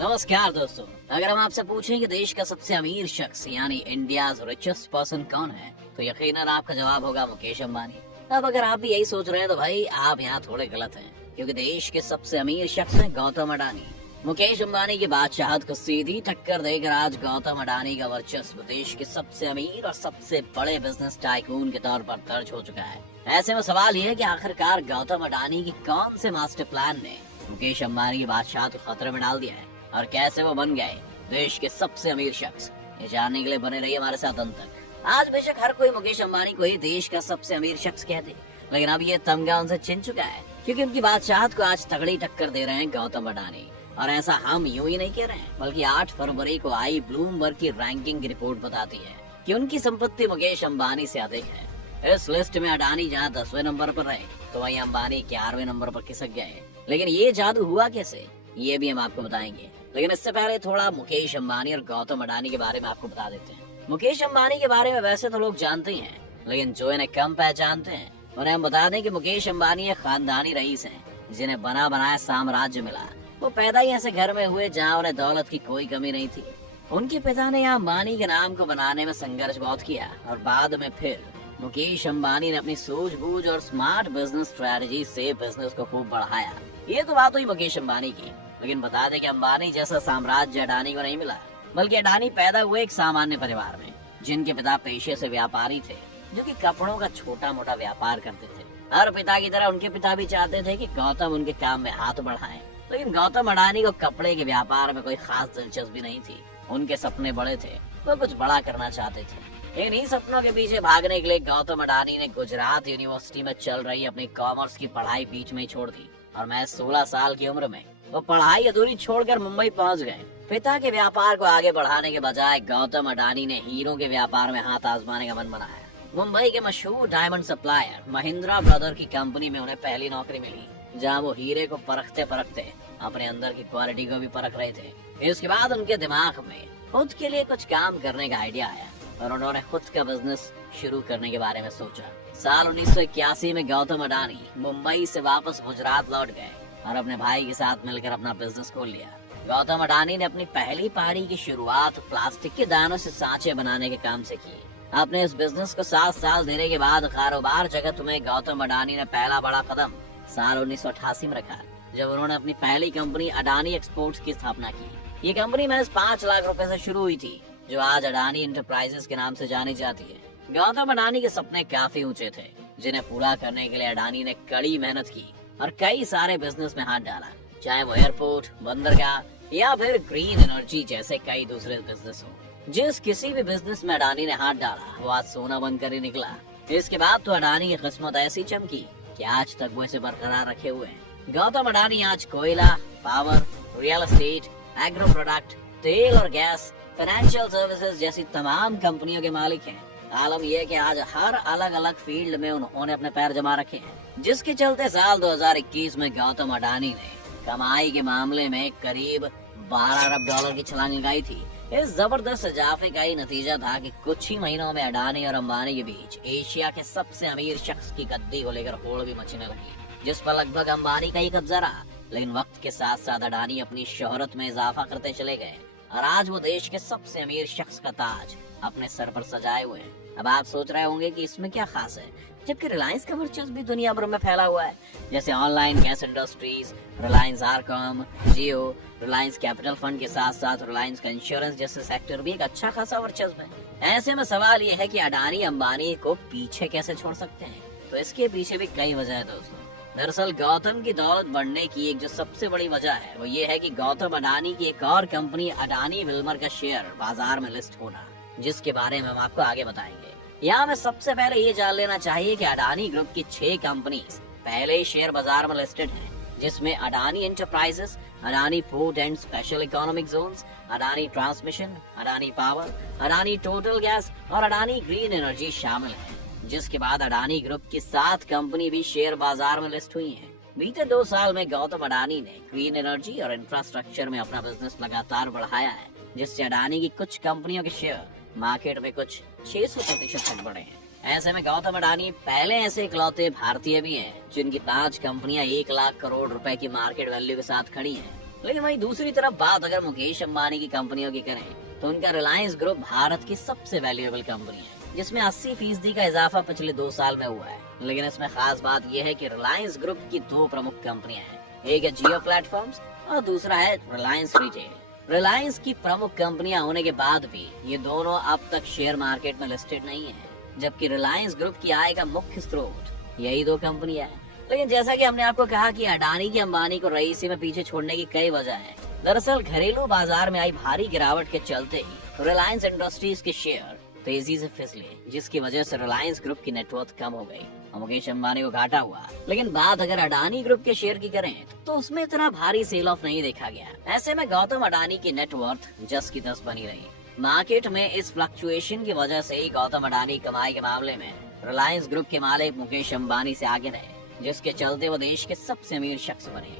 नमस्कार दोस्तों। अगर हम आपसे पूछें कि देश का सबसे अमीर शख्स यानी इंडियाज रिचेस्ट पर्सन कौन है, तो यकीनन आपका जवाब होगा मुकेश अंबानी। अब अगर आप भी यही सोच रहे हैं तो भाई आप यहाँ थोड़े गलत हैं, क्योंकि देश के सबसे अमीर शख्स हैं गौतम अडानी। मुकेश अंबानी की बादशाहत को सीधी टक्कर देकर आज गौतम अडानी का वर्चस्व देश के सबसे अमीर और सबसे बड़े बिजनेस टाइकून के तौर पर दर्ज हो चुका है। ऐसे में सवाल ये है कि आखिरकार गौतम अडानी की कौन से मास्टर प्लान ने मुकेश अंबानी की बादशाहत को खतरे में डाल दिया है और कैसे वो बन गए देश के सबसे अमीर शख्स। ये जानने के लिए बने रहिए हमारे साथ अंत तक। आज बेशक हर कोई मुकेश अंबानी को ही देश का सबसे अमीर शख्स कहते, लेकिन अब ये तमगा उनसे छिन चुका है, क्योंकि उनकी बादशाहत को आज तगड़ी टक्कर दे रहे हैं गौतम अडानी। और ऐसा हम यूं ही नहीं कह रहे हैं, बल्कि 8 फरवरी को आई ब्लूमबर्ग की रैंकिंग की रिपोर्ट बताती है कि उनकी संपत्ति मुकेश अंबानी से अधिक है। इस लिस्ट में अडानी जहाँ 10वें नंबर पर रहे, तो वहीं अंबानी 11वें नंबर पर खिसक गए। लेकिन ये जादू हुआ कैसे, ये भी हम आपको बताएंगे। लेकिन इससे पहले थोड़ा मुकेश अंबानी और गौतम अडानी के बारे में आपको बता देते हैं। मुकेश अंबानी के बारे में वैसे तो लोग जानते ही हैं, लेकिन जो इन्हें कम पहचानते हैं उन्हें हम बता दें कि मुकेश अंबानी एक खानदानी रईस हैं, जिन्हें बना बनाया साम्राज्य मिला। वो पैदा ही ऐसे घर में हुए जहाँ उन्हें दौलत की कोई कमी नहीं थी। उनके पिता ने यहाँ अंबानी के नाम को बनाने में संघर्ष बहुत किया और बाद में फिर मुकेश अंबानी ने अपनी सूझबूझ और स्मार्ट बिजनेस स्ट्रेटजी से बिजनेस को खूब बढ़ाया। ये तो बात हुई मुकेश अंबानी की, लेकिन बता दें कि अंबानी जैसा साम्राज्य अडानी को नहीं मिला, बल्कि अडानी पैदा हुए एक सामान्य परिवार में, जिनके पिता पेशे से व्यापारी थे, जो कि कपड़ों का छोटा मोटा व्यापार करते थे। हर पिता की तरह उनके पिता भी चाहते थे कि गौतम उनके काम में हाथ बढ़ाएं, लेकिन गौतम अडानी को कपड़े के व्यापार में कोई खास दिलचस्पी नहीं थी। उनके सपने बड़े थे, वो कुछ बड़ा करना चाहते थे। इन्हीं सपनों के पीछे भागने के लिए गौतम अडानी ने गुजरात यूनिवर्सिटी में चल रही अपनी कॉमर्स की पढ़ाई बीच में ही छोड़ दी और मैं 16 साल की उम्र में वो पढ़ाई अधूरी छोड़कर मुंबई पहुंच गए। पिता के व्यापार को आगे बढ़ाने के बजाय गौतम अडानी ने हीरो के व्यापार में हाथ आजमाने का मन बनाया। मुंबई के मशहूर डायमंड सप्लायर महिंद्रा ब्रदर की कंपनी में उन्हें पहली नौकरी मिली, जहां वो हीरे को परखते परखते अपने अंदर की क्वालिटी को भी परख रहे थे। इसके बाद उनके दिमाग में खुद के लिए कुछ काम करने का आइडिया आया और उन्होंने खुद का बिजनेस शुरू करने के बारे में सोचा। साल 1981 में गौतम अडानी मुंबई से वापस गुजरात लौट गए और अपने भाई के साथ मिलकर अपना बिजनेस खोल लिया। गौतम अडानी ने अपनी पहली पारी की शुरुआत प्लास्टिक के दानों से सांचे बनाने के काम से की। अपने इस बिजनेस को 7 साल देने के बाद कारोबार जगत में गौतम अडानी ने पहला बड़ा कदम साल 1988 में रखा, जब उन्होंने अपनी पहली कंपनी अडानी एक्सपोर्ट्स की स्थापना की। ये कंपनी महज 5 लाख रुपए से शुरू हुई थी, जो आज अडानी इंटरप्राइजेस के नाम से जानी जाती है। गौतम अडानी के सपने काफी ऊंचे थे, जिन्हें पूरा करने के लिए अडानी ने कड़ी मेहनत की और कई सारे बिजनेस में हाथ डाला, चाहे वो एयरपोर्ट, बंदरगाह या फिर ग्रीन एनर्जी जैसे कई दूसरे बिजनेस हो। जिस किसी भी बिजनेस में अडानी ने हाथ डाला, वो आज सोना बनकर ही निकला। इसके बाद तो अडानी की किस्मत ऐसी चमकी कि आज तक वो इसे बरकरार रखे हुए हैं। गौतम अडानी आज कोयला, power, real estate, agro product, तेल और गैस, फाइनेंशियल सर्विसेज जैसी तमाम कंपनियों के मालिक हैं। आलम यह कि आज हर अलग अलग फील्ड में उन्होंने अपने पैर जमा रखे हैं, जिसके चलते साल 2021 में गौतम अडानी ने कमाई के मामले में करीब 12 अरब डॉलर की छलांग लगाई थी। इस जबरदस्त इजाफे का ही नतीजा था कि कुछ ही महीनों में अडानी और अंबानी के बीच एशिया के सबसे अमीर शख्स की गद्दी को लेकर होड़ भी मचने लगी, जिस पर लगभग अंबानी का ही कब्जा रहा। लेकिन वक्त के साथ साथ अडानी अपनी शोहरत में इजाफा करते चले गए और आज वो देश के सबसे अमीर शख्स का ताज अपने सर पर सजाए हुए हैं। अब आप सोच रहे होंगे कि इसमें क्या खास है, जबकि रिलायंस का वर्चस्व भी दुनिया भर में फैला हुआ है। जैसे online gas industries, Reliance RCom, Jio, Reliance capital fund के साथ साथ रिलायंस का इंश्योरेंस जैसे सेक्टर भी एक अच्छा खासा वर्चस्व है। ऐसे में सवाल ये है कि अडानी अंबानी को पीछे कैसे छोड़ सकते हैं, तो इसके पीछे भी कई वजह है दोस्तों। दरअसल गौतम की दौलत बढ़ने की एक जो सबसे बड़ी वजह है वो ये है कि गौतम अडानी की एक और कंपनी अडानी विल्मर का शेयर बाजार में लिस्ट होना, जिसके बारे में हम आपको आगे बताएंगे। यहाँ में सबसे पहले ये जान लेना चाहिए कि अडानी ग्रुप की 6 कंपनीज पहले ही शेयर बाजार में लिस्टेड हैं, जिसमें Adani enterprises, Adani port and special economic zones, Adani transmission, Adani power, Adani total gas और अडानी ग्रीन एनर्जी शामिल है। जिसके बाद अडानी ग्रुप की 7 कंपनी भी शेयर बाजार में लिस्ट हुई हैं। बीते 2 साल में गौतम अडानी ने ग्रीन एनर्जी और इंफ्रास्ट्रक्चर में अपना बिजनेस लगातार बढ़ाया है, जिससे अडानी की कुछ कंपनियों के शेयर मार्केट में कुछ 600% तक बढ़े हैं। ऐसे में गौतम अडानी पहले ऐसे इकलौते भारतीय भी हैं जिनकी 5 कंपनियां 1 लाख करोड़ रुपए की मार्केट वैल्यू के साथ खड़ी हैं। लेकिन वहीं दूसरी तरफ बात अगर मुकेश अंबानी की कंपनियों की करें तो उनका रिलायंस ग्रुप भारत की सबसे वैल्यूएबल कंपनी है, जिसमें 80% का इजाफा पिछले 2 साल में हुआ है। लेकिन इसमें खास बात यह है कि रिलायंस ग्रुप की 2 प्रमुख कंपनियां हैं, एक है जियो प्लेटफॉर्म्स और दूसरा है रिलायंस रिटेल। रिलायंस की प्रमुख कंपनियां होने के बाद भी ये दोनों अब तक शेयर मार्केट में लिस्टेड नहीं है, जबकि रिलायंस ग्रुप की आय का मुख्य स्रोत यही 2 कंपनियां हैं। लेकिन जैसा कि हमने आपको कहा कि अडानी की अंबानी को रईसी में पीछे छोड़ने की कई वजह है। दरअसल घरेलू बाजार में आई भारी गिरावट के चलते ही रिलायंस इंडस्ट्रीज के शेयर तेजी से फिसले, जिसकी वजह से रिलायंस ग्रुप की नेटवर्थ कम हो गई और मुकेश अंबानी को घाटा हुआ। लेकिन बात अगर अडानी ग्रुप के शेयर की करें तो उसमें इतना भारी सेल ऑफ नहीं देखा गया। ऐसे में गौतम अडानी की नेटवर्थ जस की तस बनी रही। मार्केट में इस फ्लक्चुएशन की वजह से ही गौतम अडानी कमाई के मामले में रिलायंस ग्रुप के मालिक मुकेश अंबानी से आगे रहे, जिसके चलते वो देश के सबसे अमीर शख्स बने।